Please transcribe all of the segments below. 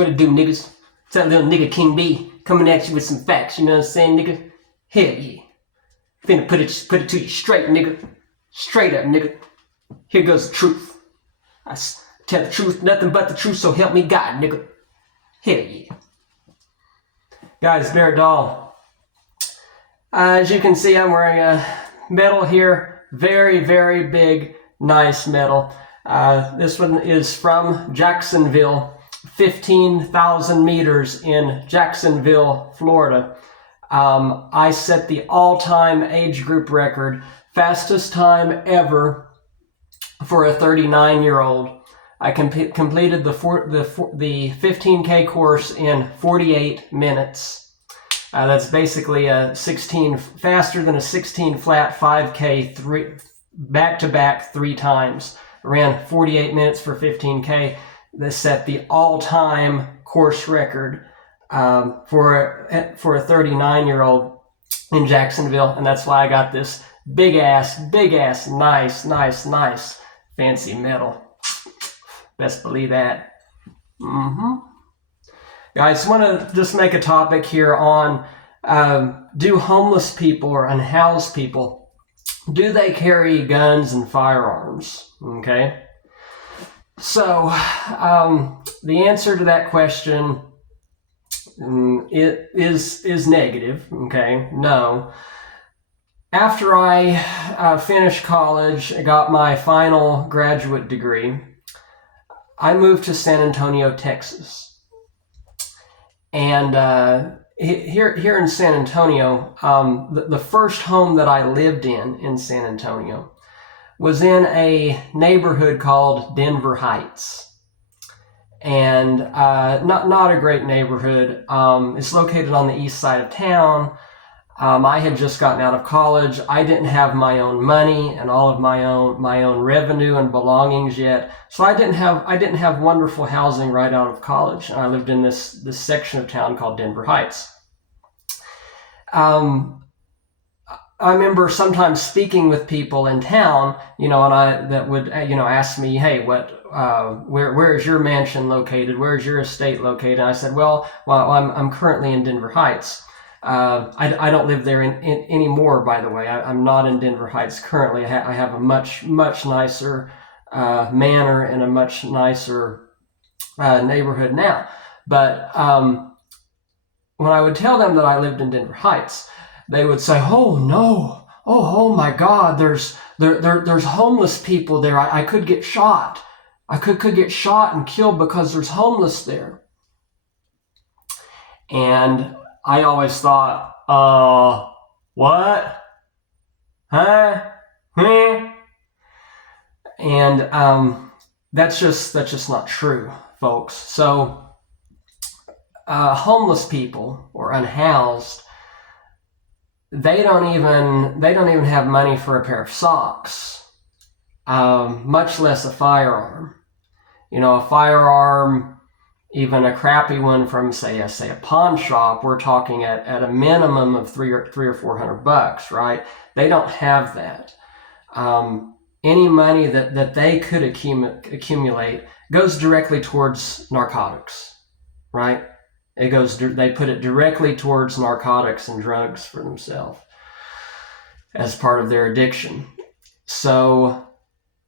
What it do, niggas? It's that little nigga King B coming at you with some facts, you know what I'm saying, nigga? Hell yeah. Finna put it to you straight, nigga. Straight up, nigga. Here goes the truth. I tell the truth, nothing but the truth, so help me God, nigga. Hell yeah. Guys, Bear Doll. As you can see, I'm wearing a medal here. Very, very big, nice medal. This one is from Jacksonville. 15,000 meters in Jacksonville, Florida. I set the all-time age group record, fastest time ever for a 39-year-old. I completed the 15K course in 48 minutes. That's basically faster than a 16 flat 5K back-to-back 3 times. I ran 48 minutes for 15K. This set the all-time course record for a 39-year-old in Jacksonville, and that's why I got this big ass, nice, fancy medal. Best believe that. Guys, I want to just make a topic here on do homeless people or unhoused people, do they carry guns and firearms? Okay. So, the answer to that question is negative, okay? No. After I finished college, I got my final graduate degree, I moved to San Antonio, Texas. And here in San Antonio, the first home that I lived in San Antonio was in a neighborhood called Denver Heights. And not a great neighborhood. It's located on the east side of town. I had just gotten out of college. I didn't have my own money and all of my own revenue and belongings yet. So I didn't have wonderful housing right out of college. And I lived in this section of town called Denver Heights. I remember sometimes speaking with people in town, that would, ask me, hey, where is your mansion located? Where is your estate located? And I said, well, I'm currently in Denver Heights. I don't live there anymore, by the way. I'm not in Denver Heights currently. I have a much nicer manor and a much nicer neighborhood now. But when I would tell them that I lived in Denver Heights, they would say, "Oh no! Oh my God! There's homeless people there. I could get shot. I could get shot and killed because there's homeless there." And I always thought, what? Huh? And that's just not true, folks. So homeless people or unhoused, they don't even have money for a pair of socks, much less a firearm. A firearm, even a crappy one from say a pawn shop, we're talking at a minimum of $300 or $400, right? They don't have that. Any money that they could accumulate goes directly towards narcotics, right? They put it directly towards narcotics and drugs for themselves as part of their addiction. So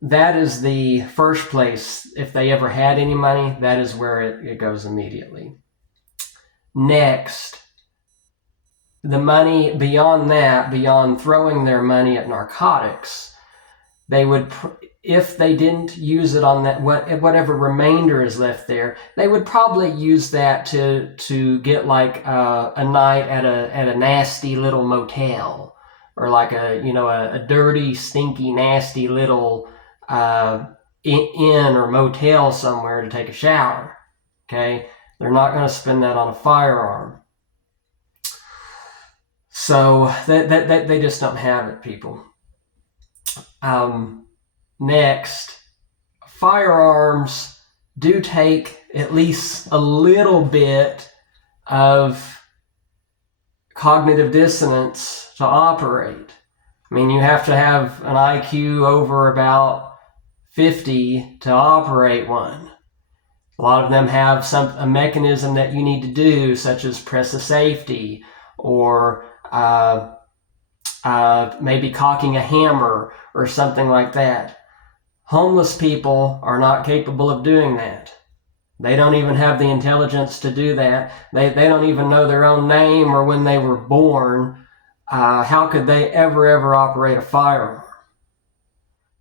that is the first place. If they ever had any money, that is where it goes immediately. Next, the money beyond that, beyond throwing their money at narcotics, they would, if they didn't use it on that, whatever remainder is left there, they would probably use that to get like a night at a nasty little motel, or like a dirty, stinky, nasty little inn or motel somewhere to take a shower. Okay, they're not going to spend that on a firearm. So they just don't have it, people. Next, firearms do take at least a little bit of cognitive dissonance to operate. I mean, you have to have an IQ over about 50 to operate one. A lot of them have a mechanism that you need to do, such as press a safety, or maybe cocking a hammer or something like that. Homeless people are not capable of doing that. They don't even have the intelligence to do that. They don't even know their own name or when they were born. How could they ever operate a firearm?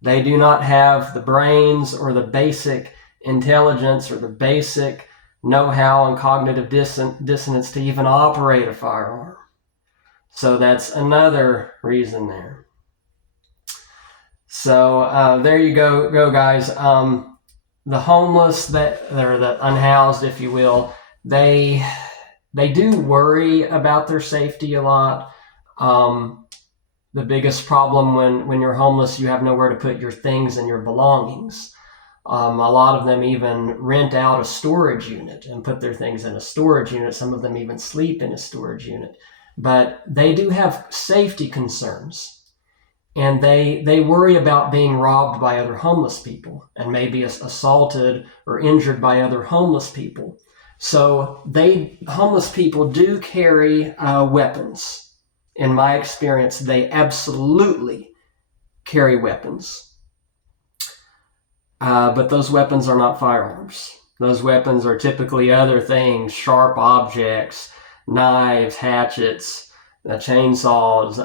They do not have the brains or the basic intelligence or the basic know-how and cognitive dissonance to even operate a firearm. So that's another reason there. So there you go guys. The homeless or the unhoused, if you will, they do worry about their safety a lot. The biggest problem when you're homeless, you have nowhere to put your things and your belongings. A lot of them even rent out a storage unit and put their things in a storage unit. Some of them even sleep in a storage unit. But they do have safety concerns. And they worry about being robbed by other homeless people and maybe assaulted or injured by other homeless people. So homeless people do carry weapons. In my experience, they absolutely carry weapons. But those weapons are not firearms. Those weapons are typically other things, sharp objects, knives, hatchets, chainsaws,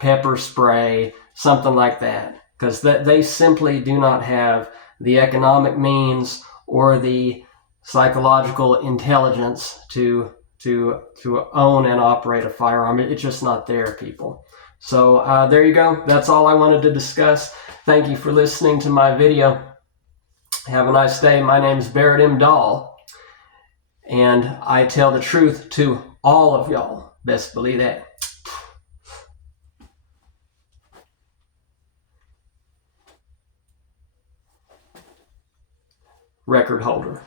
pepper spray, something like that, because they simply do not have the economic means or the psychological intelligence to own and operate a firearm. It's just not there, people. So there you go. That's all I wanted to discuss. Thank you for listening to my video. Have a nice day. My name is Barrett M. Dahl, and I tell the truth to all of y'all. Best believe that. Record holder.